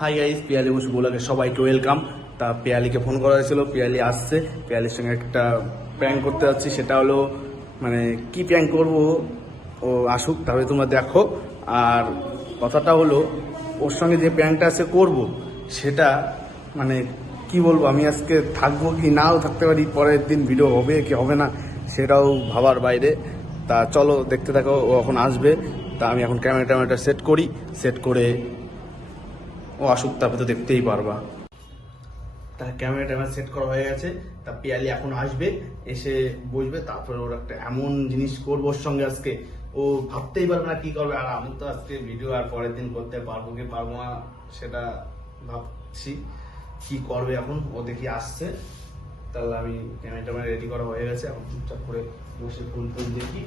Hi guys, Piyali Basu বলাকে সবাইকে welcome. তা পিয়ালিকে phone করা হয়েছিল, পিয়ালি আসছে। পিয়ালির সঙ্গে একটা প্র্যাঙ্ক করতে যাচ্ছি, সেটা হলো মানে কি প্র্যাঙ্ক করব, ও আসুক তবে তোমরা দেখো। আর কথাটা হলো, ওর সঙ্গে যে প্র্যাঙ্কটা আছে করব, সেটা মানে কি বলবো, আমি আজকে থাকবো কি নাও থাকতে পারি, পরের দিন ভিডিও হবে কি হবে না সেটাও ভাবার বাইরে। তা চলো দেখতে থাকো, ও এখন আসবে। তা আমি এখন ক্যামেরাটা সেট করি, সেট করে ও আসুক তারপরে তো দেখতেই পারবা। তা ক্যামেরাটা আমার সেট করা হয়ে গেছে। তা পিয়ালি এখন আসবে, এসে বসবে, তারপরে ওর একটা এমন জিনিস করবো ওর সঙ্গে আজকে, ও ভাবতেই পারবে না কি করবে। আর আমি তো আজকে ভিডিও আর পরের দিন করতে পারবো কি পারবো না সেটা ভাবছি কি করবে। এখন ও দেখি আসছে, তাহলে আমি ক্যামেরাটা রেডি করা হয়ে গেছে, এখন চুপচাপ করে বসে ফুল ফুল দেখি।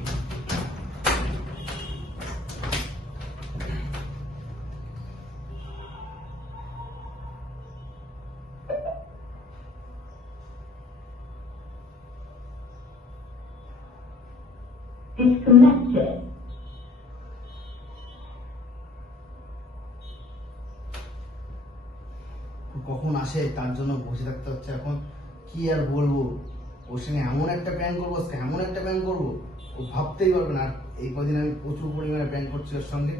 Disconnected. কখন আসে তার জন্য বসে থাকতে হচ্ছে। এখন কি আর বলবো, ওর সঙ্গে এমন একটা প্ল্যান করবো, এমন একটা প্ল্যান করবো ও ভাবতেই পারবে না। আর এই কদিন আমি প্রচুর পরিমাণে প্ল্যান করছি ওর সঙ্গে।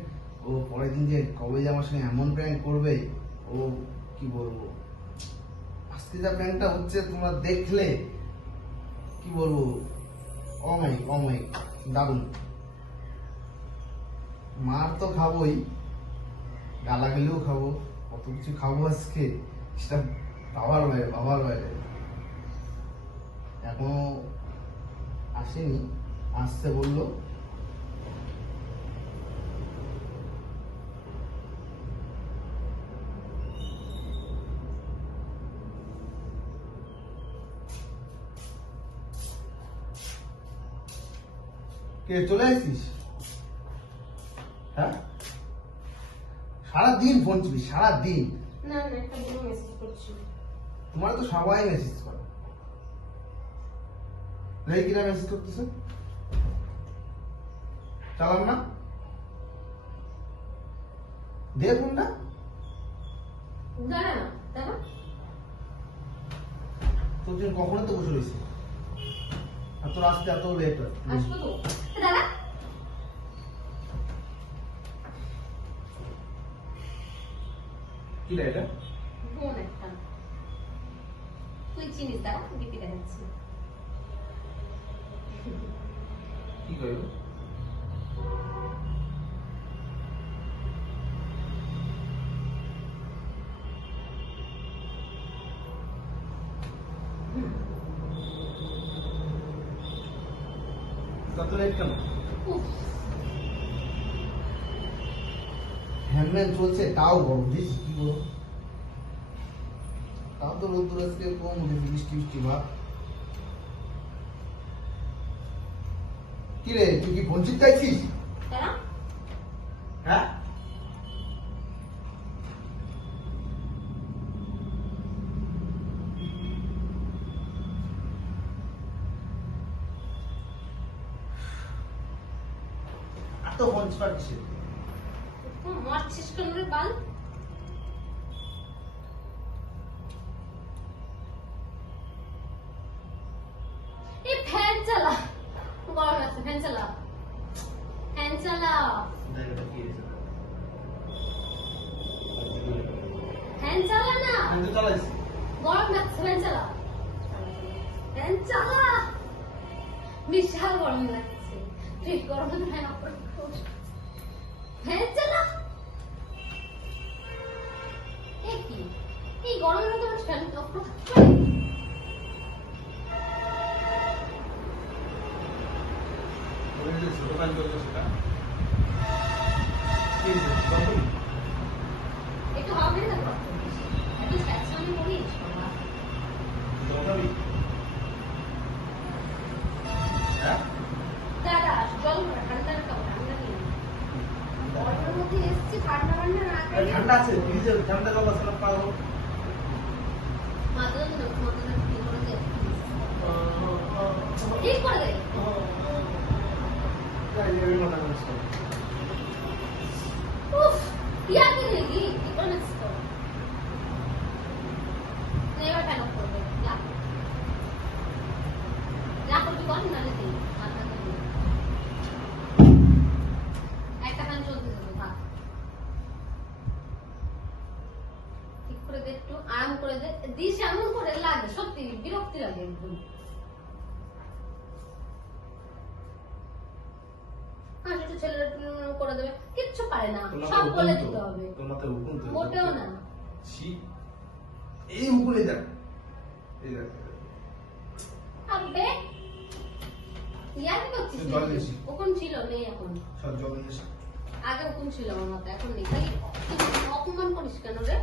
ও পরের দিন যে কবে যে আমার সঙ্গে এমন প্ল্যান করবে, ও কি বলবো। আজকে যা প্ল্যানটা হচ্ছে তোমরা দেখলে কি বলবো, অমাই দারুণ। মার তো খাবোই, গালা গেলেও খাবো, কত কিছু খাবো আজকে, সেটা বাবার বাইরে। এখনো আসেনি, আসতে বললো। কে চলে আসছিস? হ্যাঁ, সারাদিন ফোন চিবি, সারাদিন। না একটা বড় মেসেজ করছি। তোমার তো সবাই মেসেজ করে, দেখি কিনা মেসেজ করতেছে। চালাম না, দে ফোনটা। দাঁড়া না, দাঁড়া। তোর জন্য কখনো তো বসে রয়েছে, আর তোর আসতে এত লেট হয়। আসবো তো, দাঁড়া। কি রে এটা? ফোন একটা। তুই চিনিস, দাঁড়া, ডিপি দেখাচ্ছি। কি করবো? কত লেট কেন? হ্যান্ডম্যান চলছে, তাও গরম দিস কি বলো, তাও তো রোদ্দুর আজকে কম, বৃষ্টি ভাব। কি রে, তুই কি ফোন চিপকাইছিস? দাঁড়া। হ্যাঁ, এত ফোন চিপকাচ্ছিস? মারছিস কেন রে বাল? এই ফ্যান চালা, গরম লাগছে, ফ্যান চালা, ফ্যান চালা, ফ্যান চালা না, আমি তো চালাইছি। গরম লাগছে, ফ্যান চালা, ফ্যান চালা, বিশাল গরম লাগছে। তুই গরমে ফ্যান অফ করে খোঁজ, ফ্যান চালা। এই গরমের মধ্যে আমার ফ্যান অফ করে থাকতে পারে? ছোট ফ্যান চলছে সেটা একটু হাওয়া মেরে থাকো, একটু স্যাচুরেশন করিস বাবা। দাদা জল ভরা, ঠান্ডা খাবো, ঠান্ডা নেই। গরমের মধ্যে এসছি, ঠান্ডা ঠান্ডা না খাই। ঠান্ডা আছে, ফ্রিজে ঠান্ডা জল আছে না, পাবো। মাথা ধরে ঠিক করে দে, ঠিক করে দে। উফ, ইয়াকে দেখি কি করে নাচতো। দে, একটু আরাম করে দে। দিস এমন করে লাগে, সত্যি বিরক্তি লাগে একদম। একটু ছেলেরা করে দেবে, কিচ্ছু পারে না, সব বলে দিতে হবে। মোটেও না। এই উকুনে দেখ, এই দেখ আবে ইয়ার করছিস নাকি? ওখান ছিল, নেই এখন। সব জল এসে আগে ওখান ছিল আমার মতো, এখন নেই। তাই অপমান করিস কেন রে?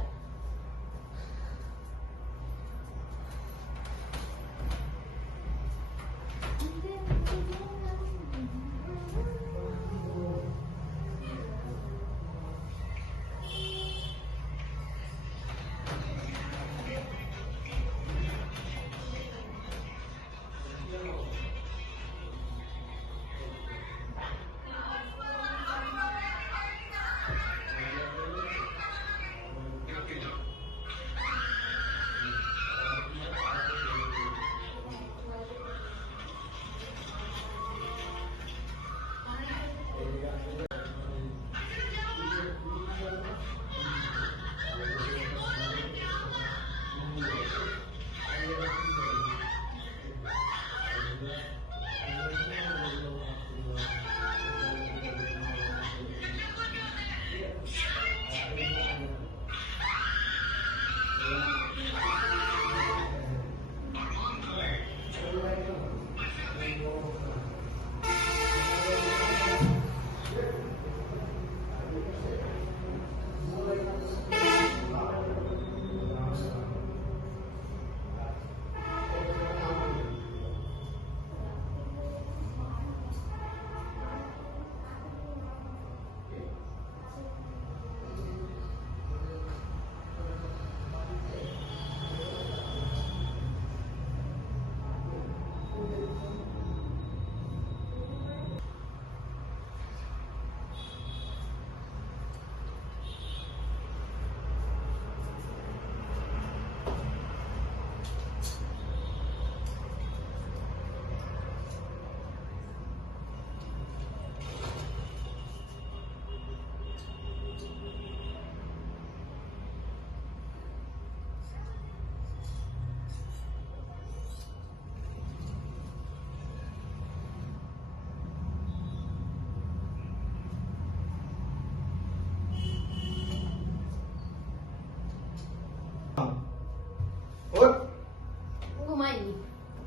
ঘুমাইনি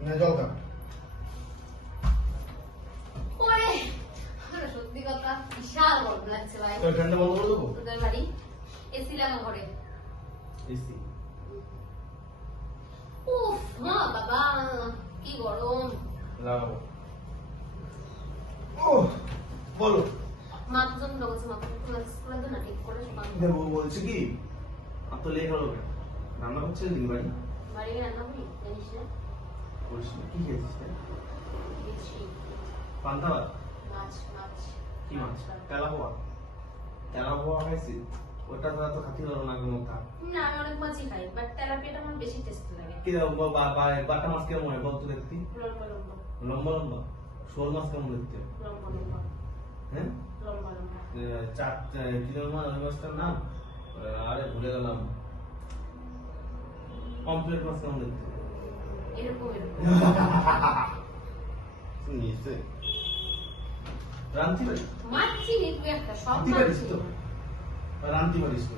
না, জল খা। ওরে সত্যি কথা বিশাল গরম লাগছে ভাই। তোর ফ্যানটা বন্ধ করে দেবো? তোদের বাড়ি এসি লাগা ঘরে? এসি উফ মা বাবা কি গরম। লাগাবো। ও বলো। মাথা যন্ত্রণা করছে, মাথা করে দে না ঠিক করে। দেবো বলছি কি, আর তো লেট হলো কেন? রান্না হচ্ছে দিন বাড়ি বাড়ি রান্না করি জানিস না? করিস না? কি খেয়েছিস? দেখছি পান্তা ভাত? মাছ মাছ কি মাছ? তেলাপোয়া? তেলাপোয়া খাইছি? ওটা তো এত খাতি ধরো না কোনো খা। না আমি অনেক মাছই খাই, বাট তেলাপিয়াটা আমার বেশি টেস্ট লাগে। কি বাটা মাছ কেমন হয় বলতো দেখতি? লম্বা লম্বা লম্বা লম্বা। শোল মাছ কেমন দেখতে? লম্বা লম্বা হ্যাঁ লম্বা লম্বা। চার কি নাম ওই মাছটার নাম? আরে ভুলে গেলাম। পমফ্রেট মাছ কেমন দেখতে? এরকম এরকম। নিচে রান্তি পারিস? মাছ চিনি তুই একটা, সব রান্তি মাছ পারিস তো? চিনি। রান্তি পারিস তো?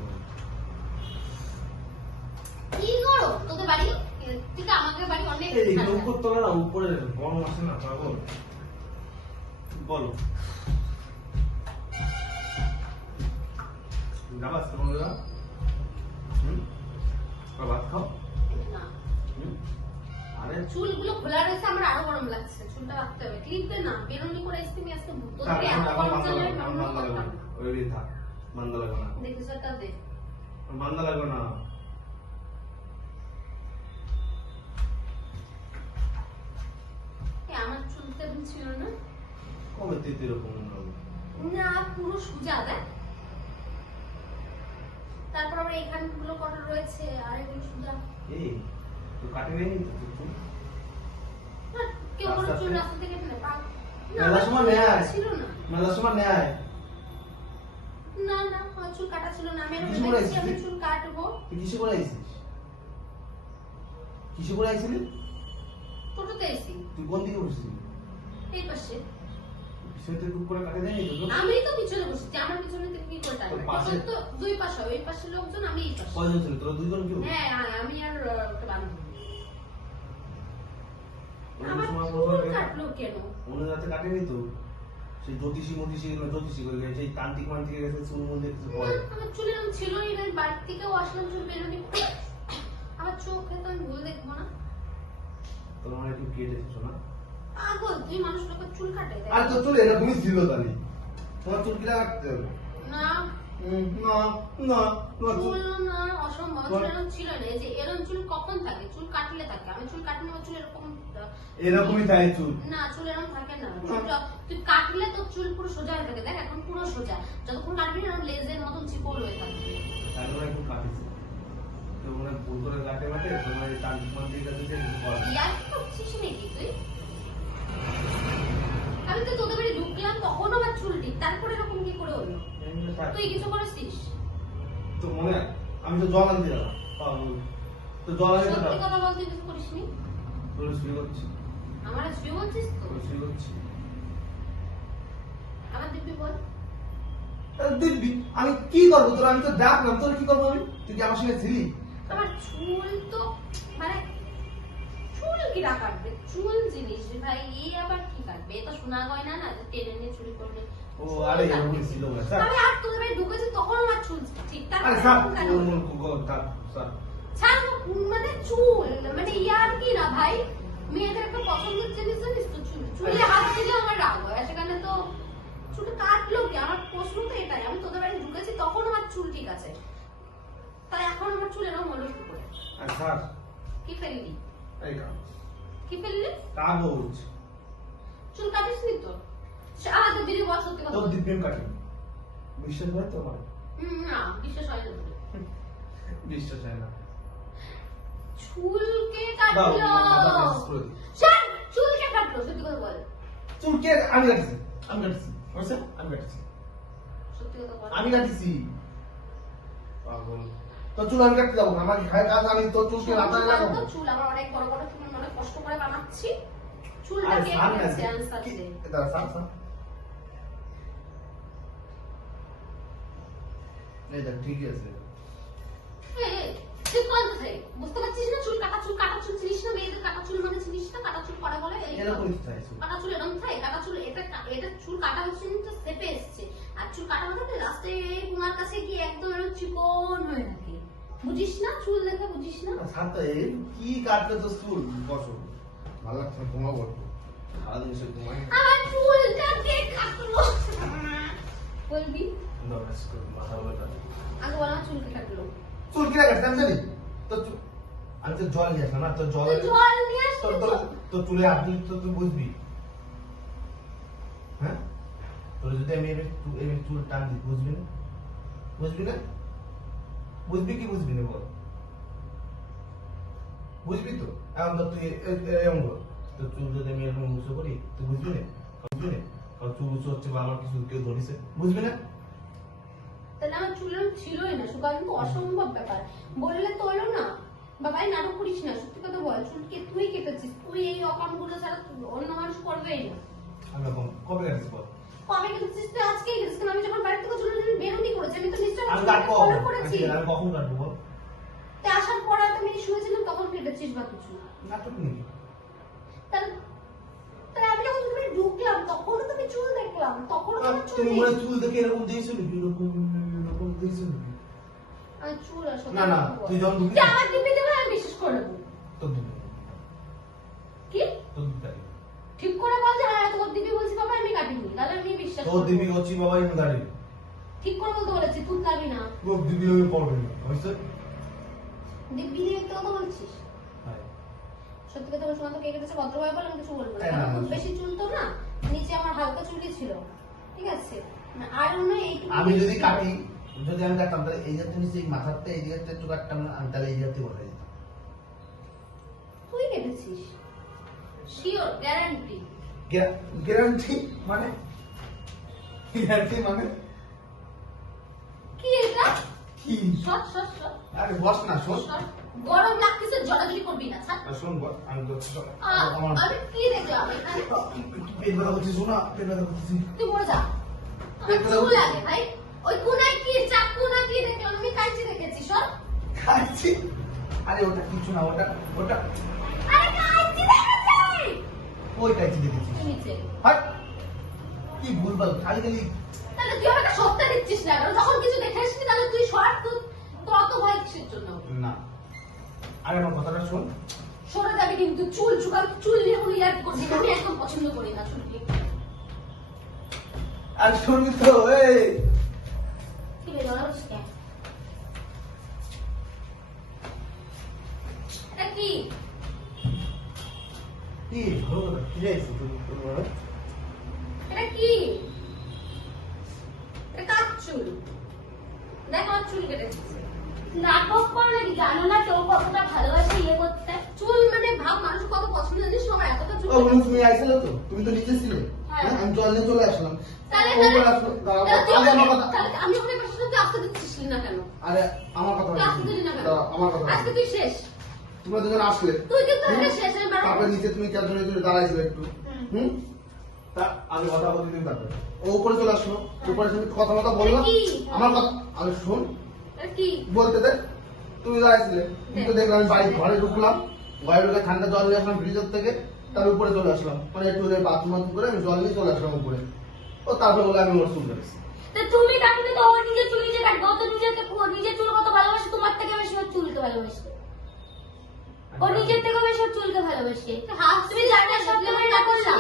কি করো তোদের বাড়ি? ঠিক আমাদের বাড়ি অনেক এই ঠান্ডা। উপর তোলা না, উপরে গরম আসে না পাগল। বলো যাবাস তো বন্ধুরা? ভাত খাও। না আরে চুলগুলো খোলা রয়েছে, আমার আরো গরম লাগছে। চুলটা রাখতে হবে, ক্লিপ দে না। বেরোনি করে এসে তুমি আজকে তোকে এত গরম চালাবে আমি মনে করতাম না। ওই থাক, বান্দা লাগবে না, দেখি সেটা দে। বান্দা লাগবে না। আমার চুল তেমন ছিল না। কবে তুই এরকম হবে? না পুরো সোজা দেখ। তারপর আবার এখান গুলো কটা রয়েছে, আর এগুলো সোজা। এই তুই কাটে নেই তো চুল? না, কেউ কোনো চুল রাস্তা থেকে ফেলে পাক। মেলার সময় নেয়, ছিল না। মেলার সময় নেয়। না না আমার চুল কাটা ছিল না। আমি কিছু বলেছিস? আমি চুল কাটবো। তুই কিছু করে আইছিস? কিসে করে আইছিলি? টোটোতে এসি তুই কোন দিকে বসছিলি? এই পাশে সেটা টুক করে কাটে দেয়নি তো? আমি তো পিছনে বসেছি আমার পিছনে তুই কি করে তোর টানবে পাশে? তো দুই পাশে ওই পাশে লোকজন আমি এই পাশে কয়জন ছিল তোরা? দুইজন কেউ? হ্যাঁ আমি আর একটা বান্ধবী ওই আমার সময় চুল বলবে, কাটলো কেন ওনার হাতে কাটেনি তো? সেই জ্যোতিষী মতিষী জ্যোতিষী করে গেছে, সেই তান্ত্রিক মান্ত্রিক গেছে, চুল মন্দির কিছু না, পরে। আমার চুল এরকম ছিলই না বাড়ি থেকেও আসলাম চুল বেরোনি আমার চোখে তো আমি ভুল দেখবো না তোর মানে একটু কেটেছিস না? পাগল তুই মানুষ লোকের চুল কাটে দেখ। আর তোর চুল এরকমই ছিল তাহলে। তোমার চুল কিনা কাটতে হবে? না না না তোমার চুল চুল না অসম্ভব চুল এরকম ছিল না এই যে এরকম চুল কখন থাকে চুল কাটলে থাকে আমি চুল কাটলে আমার চুল এরকম এরকমই তাই চুল। না চুল এরকম থাকে না তুই কাটলে তোর চুল পুরো সোজা হয়ে থাকে দেখ এখন পুরো সোজা যতক্ষণ কাটবি না এরকম লেজের মতন চিপড় হয়ে থাকবে তারপর একটু কাটেছে। তো মনে হয় ভুল করে কাটে মাটে, তোমার এই তান্ত্রিক মান্ত্রিক কাছে যে কিছু করে। ইয়ার করছিস নাকি তুই আমি তো তোদের বাড়ি ঢুকলাম তখন আমার চুল ঠিক তারপরে এরকম কি করে হলো তুই কিছু করেছিস তো মনে হয় আমি তো জল আনতে গেলাম, পাগল। তো জল আনতে সত্যি গেলাম, কথা বল তুই কিছু করিসনি তোর শুয়ে করছি, আমার শুয়ে বলছিস তো তোর শুয়ে করছি। আমার দিব্যি বল দিব্যি আমি কি করবো তোর? আমি তো ডাকলাম, তোর কি করবো? আমি তুই কি আমার সঙ্গে ছিলি? আমার চুল তো মানে চুল কি কাটবে চুল জিনিস ভাই এই আবার কি কাটবে এটা শোনা গয়না না যে টেনে নিয়ে চুরি করবে ও আরে এরকমই ছিল না স্যার। আমি আর তোদের বাড়ি ঢুকেছি তখন আমার চুল ঠিক তার আরে স্যার কেন স্যার ছাড় মানে চুল মানে ইয়ার কি না ভাই মেয়েদের একটা পছন্দের জিনিস জানিস তো চুল চুলে হাত দিলে আমার রাগ হয় সেখানে তো চুল কাটলো কি আমার প্রশ্ন তো এটাই আমি তোদের বাড়ি ঢুকেছি তখন আমার চুল ঠিক আছে তাই এখন আমার চুল এরকম হলো কি করে আর স্যার কি ফেললি এই কাজ কি ফেললি কাগজ চুল কাটিস নি তো আমাদের দিদি বল সত্যি কথা তোর বল। দিব্যি কাটি বিশ্বাস হয় তো আমার? না বিশ্বাস হয় না তোর। বিশ্বাস হয় না। চুলকে দাও, কাটলো মাথা টেস্ট করে দিই। ছাড়, চুলকে কাটলো সত্যি কথা বল চুল কে? আমি কাটিছি, আমি কাটিছি, বুঝছে? আমি কাটিছি, সত্যি কথা বল আমি কাটিছি। পাগল। তোর চুল আমি কাটতে যাবো না, আমার খায় কাজ, আমি তোর চুলকে মাথায় লাগাবো। চুল আমার অনেক বড় বড় চুল অনেক কষ্ট করে বানাচ্ছি আরে চুলটা কে স্যার না, কেটেছে আনসার কি- দে দাঁড়া, স্যার, স্যার। এই দেখ, ঠিকই আছে। তুই কোন কোথায় বুঝতে পারছিস না চুল কাটা চুল চিনিস না মেয়েদের কাটা চুল মানে চিনিস না কাটা চুল করা বলে এই এরকমই চাইছি। কাটা চুল এরকম থাকে কাটা চুল এটা চুল কাটা হচ্ছে না তো সেপে এসছে আর চুল কাটা মানে রাস্তায় তোমার কাছে গিয়ে একদম এরকম চিকন হয়ে থাকে বুঝিস না চুল দেখে বুঝিস না স্যার তো এই কি কাটতে তো চুল? বসো, ভালো লাগছে না, ঘুমাবো একটু। সারাদিন সে ঘুমাই। আমার চুলটা কে কাটলো বলবি দাও, rest করো, মাথা ব্যথা। আগে বল আমার চুলকে কাটলো চুল কিরা কাটতে আমি জানি? তোর চুল- আমি তো জল নিয়ে আসলাম না, তোর জল তুই জল নিয়ে আসবি তোর তো? তোর- তোর চুলে হাত দিলে তো তুই বুঝবি। হ্যাঁ, তোর যদি আমি এবার চুল টান দিই, বুঝবি না? বুঝবি না? বুঝবি কি বুঝবি না বল? বুঝবি তো? এখন তো তুই এরকম কর, তোর চুল যদি আমি এরকম উঁচু করি, তুই বুঝবি না? বুঝবি না? কারণ চুল উঁচু হচ্ছে বা আমার কিছু কেউ ধরিছে, বুঝবি না? তাহলে আমার চুল এরকম ছিলই না শুকানো তো অসম্ভব ব্যাপার বললে তো হলো না বাবাই নাটক করিস না সত্যি কথা বল চুলকে তুই কেটেছিস তুই এই অকামগুলো ছাড়া অন্য মানুষ করবেই না আমি কবে কাটিস বল? কবে কেটেছিস তুই আজকেই কেটেছিস কারণ আমি যখন বাড়ি থেকে চলে বেরোনি করেছি আমি তো নিশ্চয়ই আমি কাটবো ফলো করেছি আমি কখন কাটবো বল? তুই আসার পর হয়তো আমি শুনেছিলাম তখন কেটেছিস বা কিছু নাটক নেই। তাহলে তাহলে আমি যখন তুমি ঢুকলাম তখনও তুমি চুল দেখলাম তখনও তোমার চুল তুমি নেই। মনে চুল দেখে এরকম দিয়েছো নাকি? এরকম দিয়েছো নাকি? আমি চুল আসলে না, না, তুই যখন ঢুকলি- তুই আমার দিবি দেবে আমি বিশ্বাস করে নেবো তোর দুধ, কি তোর দুধ দাঁড়িয়ে। ঠিক করে বল যে হ্যাঁ তোর দিবি বলছি বাবা আমি কাটিনি তাহলে আমি বিশ্বাস তোর করবো। দিবি হচ্ছি বাবা, আমি দাঁড়িয়ে। ঠিক করে বলতে বলেছি তুই কাটবি না তোর দিবি আমি পড়বে না, বুঝছো? দিব্যি দিয়ে একটা কথা বলছিস সত্যি কথা বলছি আমাকে কে কেটেছে ভদ্রভাবে বল আমি কিছু বলবো না হ্যাঁ, কারণ হ্যাঁ, খুব বেশি চুল তো না নিচে আমার হালকা চুলই ছিল ঠিক আছে আর অন্য এইটুকু আমি যদি কাটি, যদি আমি কাটতাম তাহলে এই জাতীয় নিচে এই মাথাতে এই দিকে একটু কাটতাম না, আমি তাহলে এই জাতীয় বলে দিতাম। তুই কেটেছিস শিওর গ্যারান্টি গ্যারান্টি মানে? গ্যারান্টি মানে? কি এটা কি সর সর সর আরে বস না শোন সর। গরম লাগতেছে জড়াজড়ি করবি না ছাড়। শোন বস আমি তো আমি কি দেখলাম এখানে? পেট ব্যথা করছিস না পেট ব্যথা করছিস তুই মরে যা। আমার চুল লাগে ভাই। ওই কোনায় কি চাকু না কি দেখলাম আমি কাঁচি দেখেছি সর। খাচ্ছি আরে ওটা কিছু না ওটা ওটা আরে কাঁচি দেখেছি। ওই কাছে দেখেছি নিচে। হাট কি ভুলভাল খালি খালি তাহলে তুই আমাকে সত্যি দিচ্ছিস না কেন? যখন কিছু দেখে আসবি তাহলে তুই সর তুই তোর অত ভয় কিসের জন্য? না আরে আমার কথাটা শোন সরে যাবে কিন্তু চুল চুকাল চুল নিয়ে কোনো ইয়াদ করবি না। আমি একদম পছন্দ করি না চুলকে। আর শুনবি তো এই কি রে জড়া বসে কেন? এটা কি? কি ভালো কথা কি যাইছিস তুই এটা কি? এটা কার চুল? দেখ আমার চুল কেটেছিস। নাটক করে নাকি? জানো না কেউ কতটা ভালোবাসে ইয়ে করতে? চুল মানে ভাব মানুষ কত পছন্দ জানিস না? আমার এতটা চুল ও বলুন তুমি আইছিলে তো তুমি তো নিচে ছিলে হ্যাঁ। হ্যাঁ, আমি জল নিয়ে চলে আসলাম তাহলে ও বলে আসলো, দাঁড়াও, তাহলে তুই আগে আমার আমাকে- কথা তাহলে আমি ওখানে বসে তুই আসতে দিচ্ছিস না কেন? আরে আমার কথা তুই আসতে দিলি না কেন? দাঁড়াও, আমার কথা আজকে তুই শেষ। তোমরা দুজন আসলে তুই কিন্তু আজকে শেষ। আমি বারবার- তারপরে নিচে তুমি চারজনে তুমি দাঁড়াইছিলে একটু হুম তা আমি কথা বলতে দিন তারপরে ও উপরে চলে আসলো উপরে তুমি কথা বললাম কি? আমার কথা আমি শোন এটা কি? বলতে দে তুমি দাঁড়াইছিলে কিন্তু দেখলাম আমি বাড়ি ঘরে ঢুকলাম ঘরে ঢুকে ঠান্ডা জল নিয়ে আসলাম ফ্রিজের থেকে তার উপরে চলে আসলাম মানে একটু বাথরুম করে আমি জল নিয়ে চলে আসলাম উপরে ও তারপরে বলে আমি ওর চুল কেটেছি তা তুমি কাটবে তো ওর নিজের চুল নিজে কাটবে। ও তো নিজের চুল কত ভালোবাসে, তোমার থেকে বেশি ওর চুলকে ভালোবাসে। ও নিজের থেকে বেশি ওর চুলকে ভালোবাসে। তুমি জানো সব তোমার না করলাম।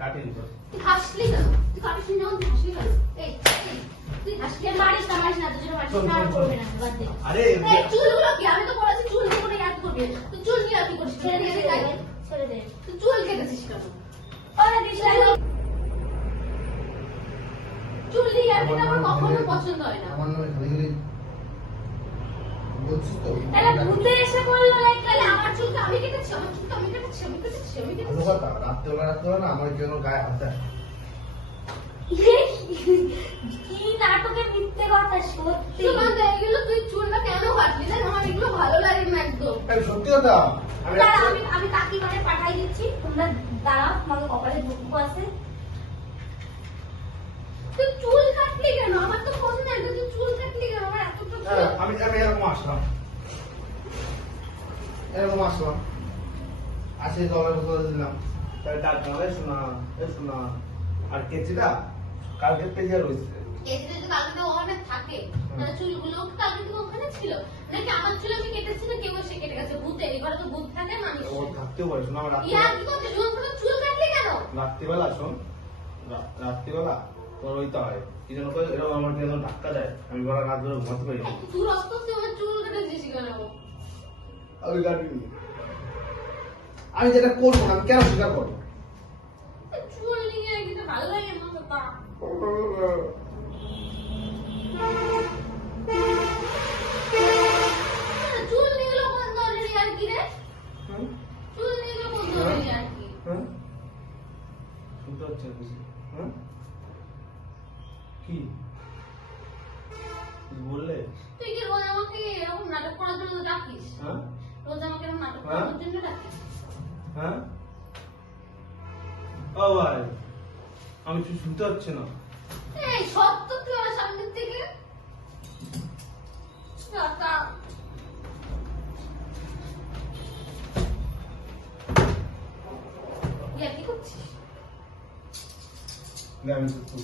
কাটিনি তো তুই হাসলি কেন? তুই কাটিস না, তুই হাসলি কেন? এই, এই, তুই হাসলি কেন? মারিস না দুজন মারিস না, আর করবে না, বাদ দে। আরে এই চুলগুলো কি? আমি তো বলেছি চুল দিয়ে কোনো ইয়াদ করবি না। তুই চুল দিয়ে ইয়াদ করিস। ছেড়ে ছেড়ে দে, দিয়ে ছেড়ে কাটে। দে, ছেড়ে দে। তুই চুল কেটেছিস কেন? ওরা বিষয় না। চুল দিয়ে ইয়াদ দিতে আমার কখনো পছন্দ হয় না। আমার নামে খালি খালি বলছিস তো তাহলে ভূতে এসে বললো লাইক তাহলে আমার চুলকে আমি কেটেছি, আমার চুলকে আমি কেটেছি, আমি কেটেছি, আমি ভালো কেটেছি। কথা রাত্রেবেলা না আমার জন্য গায়ে হাত দেয় কি নাটকে মিথ্যে কথা সত্যি। সুমন্ত, এগুলো তুই চুলটা কেন কাটলি? দেখ আমার এগুলো ভালো লাগে না একদম। আমি সত্যি কথা আমি দাঁড়া, আমি কাকি মানে পাঠাই দিচ্ছি, তোমরা দাঁড়াও, তোমাকে কপালে দুঃখ আছে। তুই চুল কাটলি কেন? আমার তো পছন্দ হয় না, তুই চুল কাটলি কেন? আমার এতটা চুল। আমি এরকম আসলাম আসে জলের বোতল দিলাম তাই ডাকলাম শোনা আর কেচিটা কালকে পেজে রয়েছে এতে যদি কালকে তো ওখানে থাকে, তাহলে চুলগুলো কালকে তো ওখানে ছিল। নাকি আমার চুল আমি কেটেছি না কেউ এসে কেটে গেছে? ভূতের এবারে তো ভূত থাকে মানুষ। ও থাকতেও পারে শোনা আমার ইয়ার কি করছিস? সুমন্ত, চুল কাটলি কেন? রাত্রিবেলা শোন রাত্রিবেলা তোর ওইটা হয় কি যেন কয় এরকম আমার যেন ধাক্কা দেয় আমি বড় রাত ধরে ঘুমাতে পারি না। চুল অস্ত আমার চুল কেটেছিস কেন? আমি কাটিনি আমি যেটা করবো না আমি কেন স্বীকার করবো চুল নিয়ে কিন্তু ভালো লাগে না তো তা। চুল নিয়ে গেলো কোন ধরনের ইয়ার কি রে? চুল নিয়ে গেলো কোন ধরনের ইয়ার কি? হ্যাঁ শুনতে হচ্ছে না কিছু হ্যাঁ কি কিছু বললে তুই কি রোজ আমাকে এরকম নাটক করার জন্য ডাকিস? হ্যাঁ রোজ আমাকে এরকম নাটক করার জন্য ডাকিস? হ্যাঁ ও ভাই আমি কিছু শুনতে হচ্ছে না এই সত্য তুই আমার সামনের থেকে টাকা। ইয়ার কি করছিস? আমি সত্যি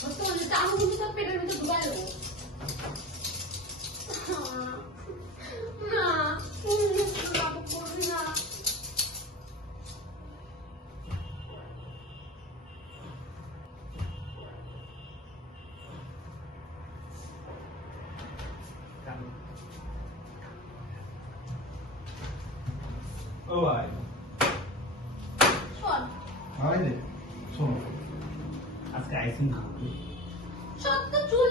সত্য বলতে চামচ কিন্তু তোর পেটের ভিতর ঢুকাই দেবো। না, নাটক করবি না। ও ভাই শোন, ভাই রে শোনো আজকে আইসিং খাবো সত্য চুল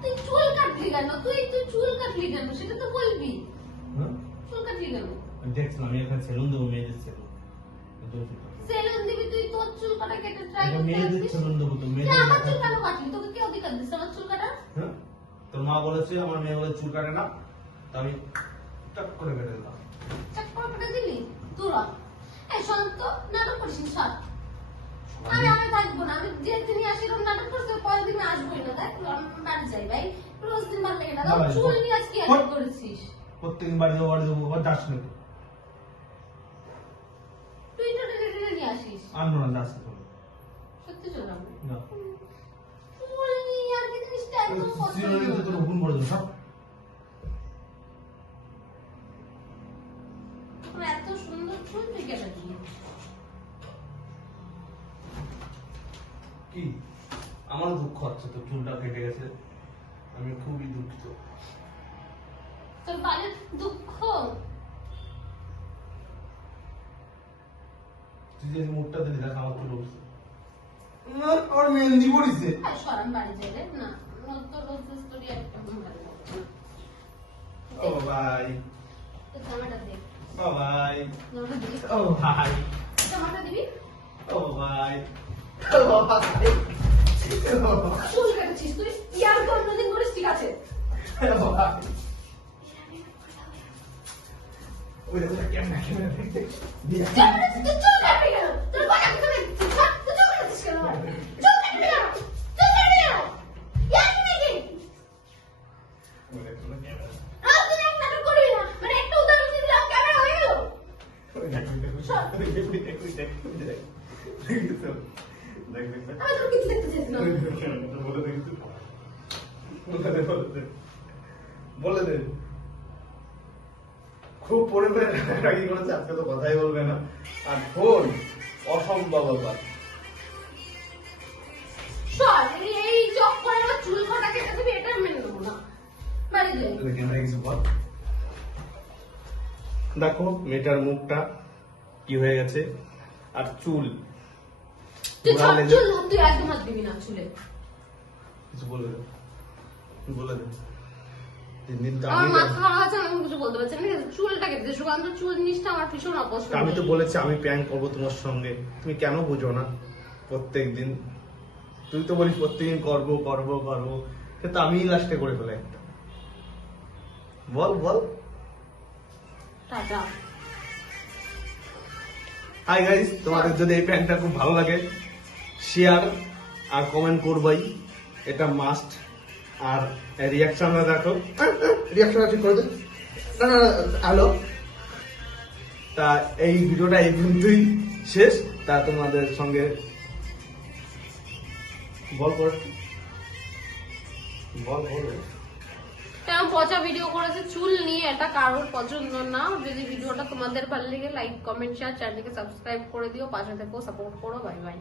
তুই চুল কাটলি কেন? তুই চুল কাটলি কেন সেটা তো বলবি। হ্যাঁ চুল কাটলি কেন? দেখছিলাম আমি এখানে সেলুন দেবো মেয়েদের সেলুন সেলুন দিবি তুই, তোর চুল কাটা কেটে ট্রাই এখন করতে মেয়েদের আসিস। সেলুন দেবো তো, তুই মেয়েদের আমার চুল কাটা- কেন কাটলি? তোকে কে অধিকার দিচ্ছে আমার চুল কাটার? হ্যাঁ? তোর মা বলেছে আমার মেয়ে বলে চুল কাটে না, তা আমি টাক করে কেটে দিলাম। চাক করে কেটে দিলি তোরা। এই শান্ত নাটক করিস নি, সর। আমি থাকবো না, আমি যে দিনই আসি এরকম নাটক করতে, পরের দিন আসবোই না। দেখ আমি বাড়ি যাই ভাই, রোজ দিন ভালো লাগে না। না ভাই, চুল নিয়ে আজকে হট। এত করেছিস প্রত্যেকদিন বাড়ি যাবো আবার যাস না তো। তুই তো টেনে টেনে নিয়ে আসিস। আনবো না, যাস না। সত্যি চল না না। চুল নিয়ে আর কি জিনিসটা একদম পছন্দ সিনোনিতে তোর না। হুকুম পড়ে যাবে সব। তোর এত সুন্দর চুল তুই কেটে দিলি। কি আমারও দুঃখ হচ্ছে তোর চুলটা কেটে গেছে, আমি খুবই দুঃখিত। তোর বালের দুঃখ। তুই যে মুখটা দিলি দেখ আমার চুল উঠছে। আমার মেহেন্দি পড়িছে। আর সরান বাড়ি যাবে না, তোর রোজ রোজ তোরই একটা ভালো লাগে না। ও ভাই, তোর জামাটা দে, ও ভাই, জামাটা দিবি, ও ভাই, জামাটা দিবি। ও ভাই, চুল কেটেছিস তুই, ইয়ার কোনদিন করিস, ঠিক আছে। ওই দেখো ক্যামেরা ক্যামেরা দেখতে। তুই চুল কাটবি কেন? তোর কথা কিছু নেই। তুই চুল কাটছিস কেন? চুল কাটবি কেন? চুল কাটবি কেন? ইয়ার কি নাকি? ওই দেখো ক্যামেরা। আর তুই এক নাটক করবি না, মানে একটা উদাহরণ দিলে আমার ক্যামেরা হয়ে গেল। ওই দেখো দেখো সর। ওই দেখো দেখো দেখো দেখো। দেখো দেখো। আমি তোর কিছু দেখতে চাইছি না। বলে দে কিছু। বলে দে বলে দে। বলে দে। খুব পরিমাণে রাগি করেছে, আজকে তো কথাই বলবে না। আর ফোন অসম্ভব ব্যাপার। সর, এই চক করে আমার চুল কাটা কেটে দিবি, এটা আমি মেনে নেবো না। বাড়ি যাই। ক্যামেরা কিছু বল। দেখো মেয়েটার মুখটা কি হয়ে গেছে, আর চুল তুই ঘোরা লেগে- চুল তুই একদম হাত দিবি না চুলে। কিছু বলে দে, বলে দে। দিন দিন তো আমার আমি- মাথা খারাপ আছে, আমি কিছু বলতে পারছি না। ঠিক আছে, চুলটা কেটে দিস, সুকান্ত চুল জিনিসটা আমার ভীষণ অপছন্দ। আমি তো বলেছি আমি প্র্যাঙ্ক করবো তোমার সঙ্গে, তুমি কেন বুঝো না? প্রত্যেকদিন তুই তো বলিস প্রত্যেকদিন করবো করবো করবো, কিন্তু আমি লাস্টে করে ফেলে একটা। বল বল। টাটা। হাই গাইস, তোমাদের যদি এই প্যান্টটা খুব ভালো লাগে শেয়ার আর কমেন্ট করবাই, এটা মাস্ট। আর রিয়াকশনটা দেখো, রিয়াকশনটা ঠিক করে দে। না না হ্যালো। তা এই ভিডিওটা এই পর্যন্তই শেষ। তা তোমাদের সঙ্গে বল বল বল বল। তেমন পচা ভিডিও করেছে চুল নিয়ে, এটা কারোর পছন্দ না। যদি ভিডিওটা তোমাদের ভালো লাগে, লাইক কমেন্ট শেয়ার, চ্যানেলকে সাবস্ক্রাইব করে দিও, পাশে থেকেও সাপোর্ট করো। Bye bye.